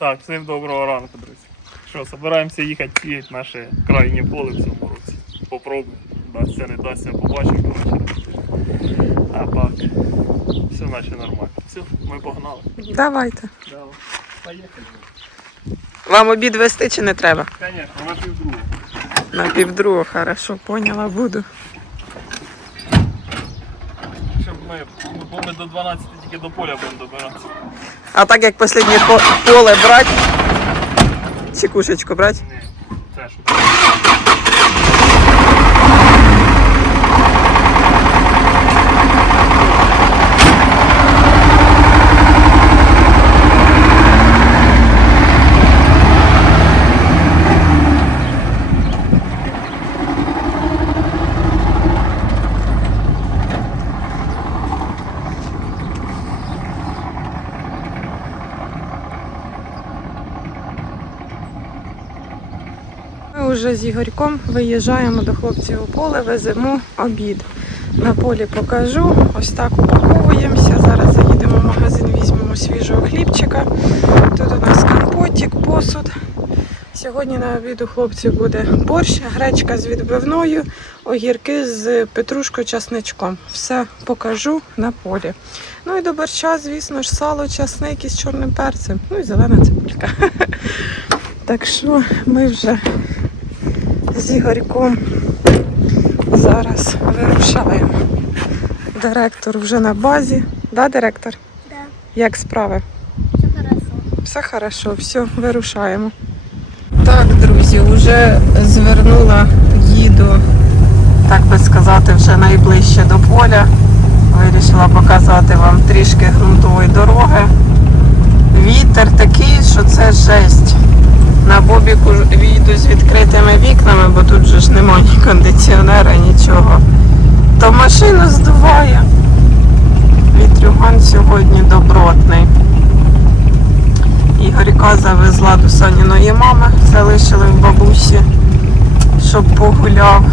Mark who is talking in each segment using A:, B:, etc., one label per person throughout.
A: Так, всім доброго ранку, друзі. Що, збираємося їхати сіяти наше крайнє поле в цьому році. Попробуємо. Дасться, не дасться, побачимо. А так, все наче нормально. Все, ми погнали.
B: Давайте.
A: Давай. Поїхали.
B: Вам обід вести чи не треба?
A: Звісно, на півдругу.
B: На півдругу, хорошо, поняла буду.
A: Щоб ми, бо ми до 12 тільки до поля будемо добиратися.
B: А так як останнє по- поле брати, чи кушечку брати?
A: Ні, це що.
B: Ми вже з Ігорьком виїжджаємо до хлопців у поле, веземо обід. На полі покажу. Ось так упаковуємося. Зараз заїдемо в магазин, візьмемо свіжого хлібчика. Тут у нас компотик, посуд. Сьогодні на обід у хлопців буде борщ, гречка з відбивною, огірки з петрушкою часничком. Все покажу на полі. Ну і до борща, звісно ж, сало, часник із чорним перцем. Ну і зелена цибулька. Так що ми вже з Ігорьком зараз вирушаємо. Директор вже на базі. Да, директор?
C: Да,
B: Як справи?
C: все хорошо.
B: Все хорошо, все, вирушаємо. Так, друзі, вже звернула, їду, так би сказати, вже найближче до поля. Вирішила показати вам трішки ґрунтової дороги. Вітер такий, що це жесть. На бобіку їду з відкритими вікнами, бо тут же ж немає ні кондиціонера, нічого. То машину здуває. Вітрюган сьогодні добротний. Ігорька завезла до Саніної мами, залишили в бабусі, щоб погуляв.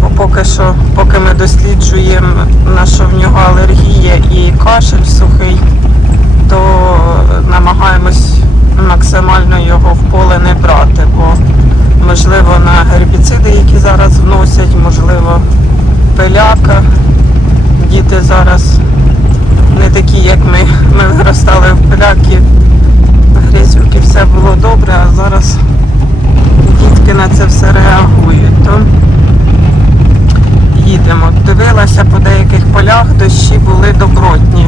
B: Бо поки що, поки ми досліджуємо, на що в нього алергія і кашель сухий, то намагаємось максимально його в поле не брати, бо можливо на гербіциди, які зараз вносять, можливо, пиляка. Діти зараз не такі, як ми. Ми виростали в пиляки грязюки, все було добре, а зараз дітки на це все реагують. То їдемо. Дивилася по деяких полях, дощі були добротні.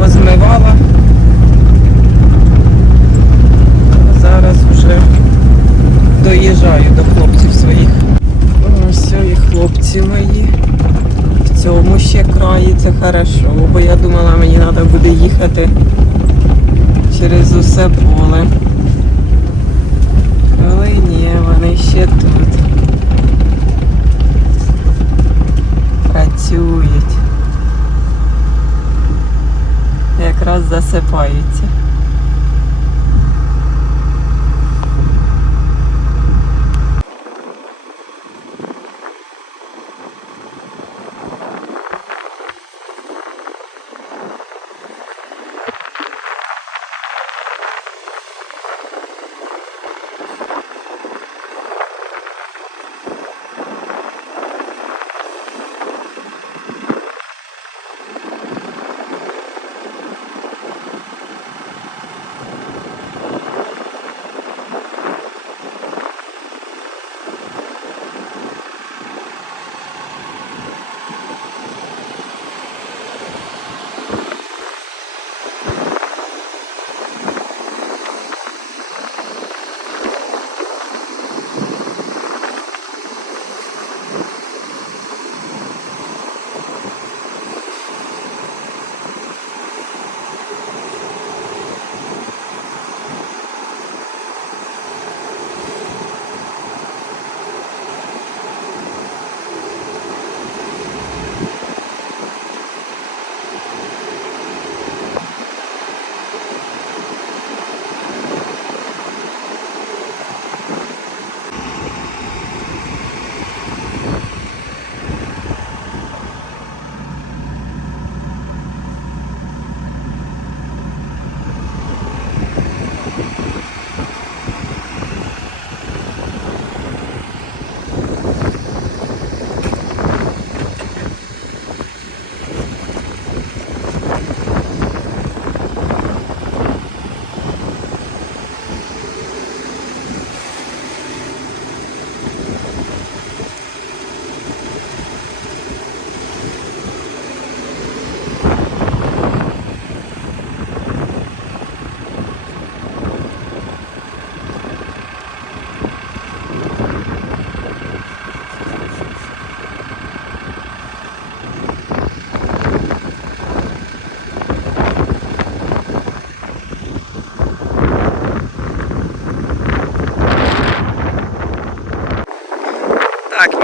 B: Позмивала. Зараз вже доїжджаю до хлопців своїх. Ось і хлопці мої. В цьому ще краї це хорошо, бо я думала, мені треба буде їхати через усе поле. Але ні, вони ще тут. Працюють. Якраз засипаються.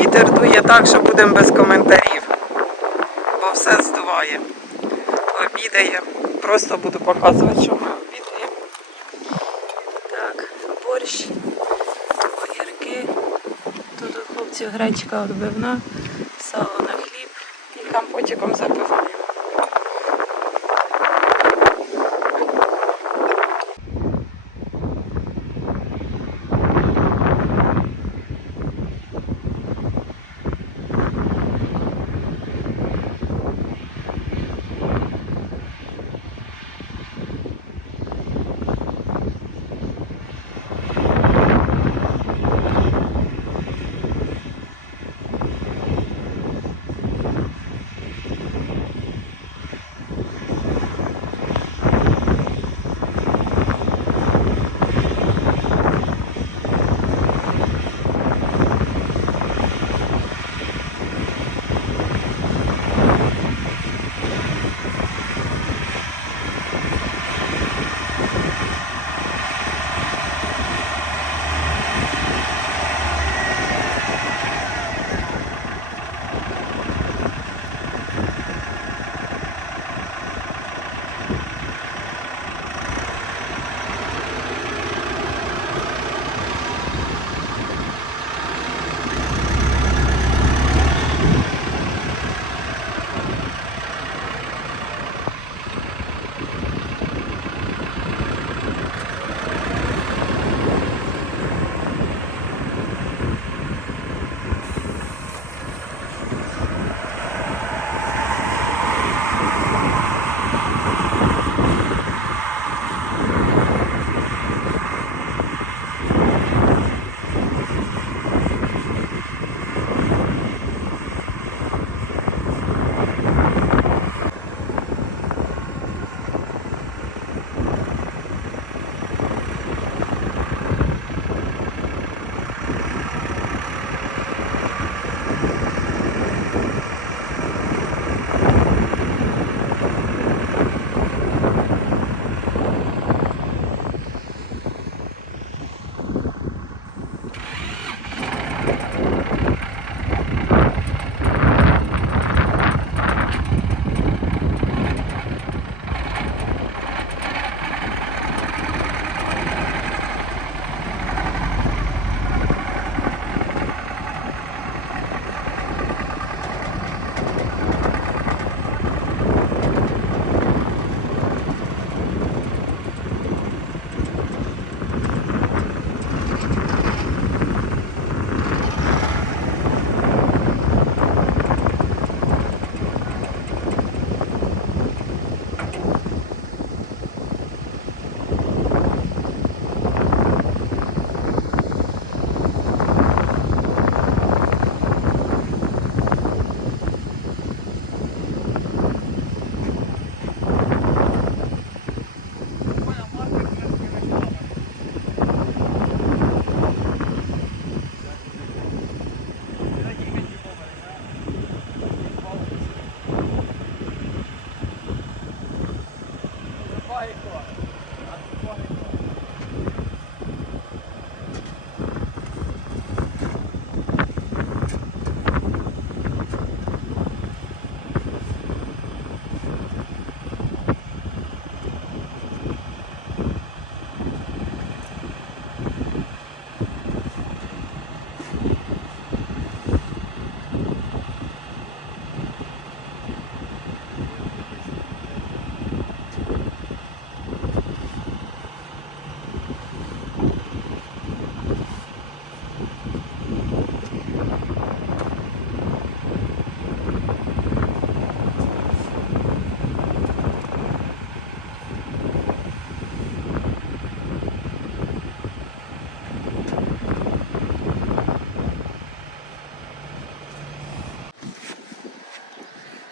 B: Вітер дує так, що будемо без коментарів. Бо все здуває. Обідає. Просто буду показувати, що ми обідаємо. Так, борщ, огірки. Тут у хлопців гречка відбивна, сало на хліб і компотиком запиваємо.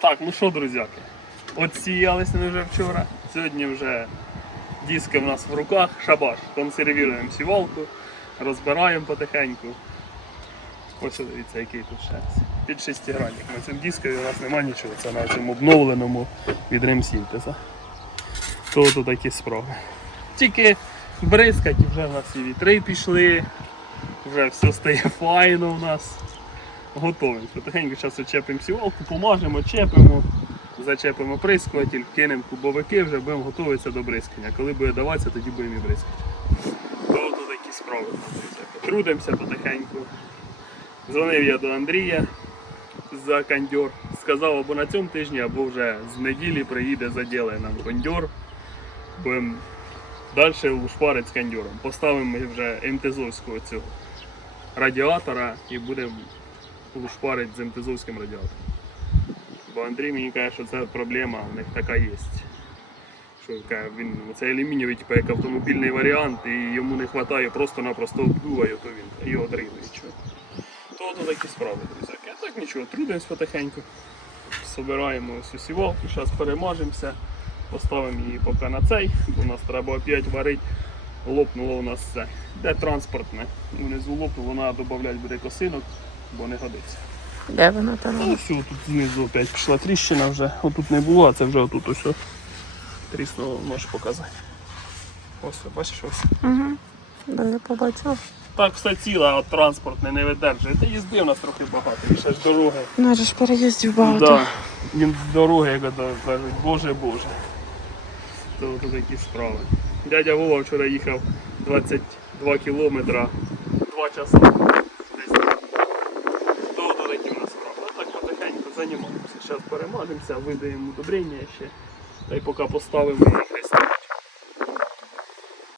A: Так, ну що, друзяки, от сіялися ми вже вчора. Сьогодні вже диски в нас в руках, шабаш. Консервуємо сівалку, розбираємо потихеньку. Ось дивіться, який тут шерсть. Під шестигранник. На цьому дискові у нас немає нічого, це на цьому обновленому від ремсінтеза. Тут такі справи. Тільки бризкать вже в нас і вітри пішли, вже все стає файно в нас. Готовимо. Потихеньку зараз очепимо сівалку, помажемо, чепимо, зачепимо прискуватель, кинемо кубовики, вже будемо готуватися до бризкання. Коли буде даватися, тоді будемо і бризкати. То тут такі справи. Трудимося потихеньку. Дзвонив я до Андрія за кондьор. Сказав або на цьому тижні, або вже з неділі приїде заділає нам кондьор. Будемо далі лушпарить з кондьором. Поставимо вже МТЗовського цього радіатора і будемо лушпарить з МТЗовським радіатором. Бо Андрій мені каже, що це проблема, у них така є. Що він це алюмінієвий, типу, як автомобільний варіант, і йому не вистачає просто-напросто обдуває, то він його отримує. То то такі справи, друзяки. А так нічого, трудимось потихеньку. Собираємо всю сівалку, зараз перемажемося, поставимо її поки на цей, бо у нас треба опять варити. Лопнуло у нас це. Де транспортне. Внизу лопнуло, треба додати буде косинок, бо не годиться.
B: Де вона там?
A: Ну все, тут знизу опять пішла тріщина вже. Отут не було, а це вже отут ось. Тріснуло, можеш показати. Ось, бачиш ось.
B: Угу. Да, я побачила.
A: Так все ціле, а от транспортне не видержує. Та їзди у нас трохи багато, і ще ж дороги.
B: Ну, ж переїздів багато.
A: Да. Він з дороги, як кажуть, боже боже. То тут такі справи. Дядя Вова вчора їхав 22 кілометра, 2 часа. Десь так. То тут такі у нас справи. А так потихеньку займаємося. Зараз перемажемося, видаємо удобрення ще. Та й поки поставимо